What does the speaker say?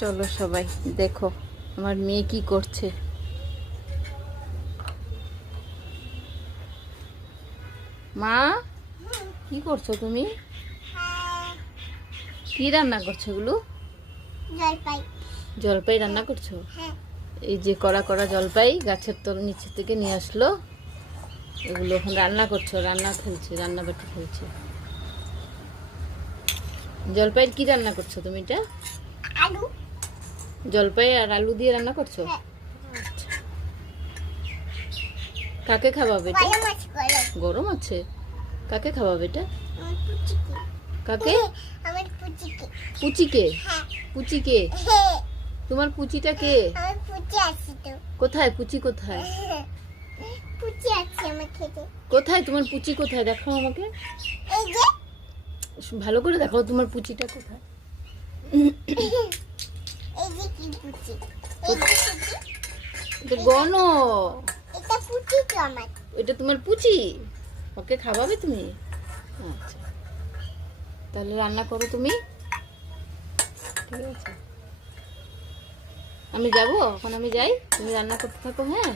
চলো সবাই দেখো আমার মেয়ে কি করছে। মা কি করছো তুমি? কি রান্না করছো এগুলো? জলপাই। জলপাই রান্না করছো? হ্যাঁ। এই যে কড়া কড়া জলপাই গাছের নিচে থেকে নিয়ে আসলো, এগুলো এখন রান্না করছো, রান্না খেলছে, রান্না বাটি খেলছে। জলপাইয়ের কি রান্না করছো তুমি? এটা আলু। জলপাই আর আলু দিয়ে রান্না করছো? হ্যাঁ। আচ্ছা। কাকে খাওয়াবে এটা? গরম আছে, গরম। গরম আছে? কাকে খাওয়াবে এটা? আমার পুচিকে। কাকে? আমার পুচিকে। পুচিকে? হ্যাঁ। পুচিকে? হ্যাঁ। তোমার পুচিটা কে? আমার পুচি আছে তো। কোথায় পুচি? কোথায়? পুচি আছে আমার খেতে। কোথায় তোমার পুচি? কোথায় দেখাও আমাকে, এই যে। ভালো করে দেখাও তোমার পুচিটা কোথায়। এই যে কি পুচি? এই যে পুচি। এটা গণ, এটা পুচি তো আমার। এটা তোমার পুচি, ওকে খাওয়াবে তুমি? আচ্ছা, তাহলে রান্না করো তুমি, ঠিক আছে? আমি যাবো এখন, আমি যাই, তুমি রান্না করতে থাকো। হ্যাঁ।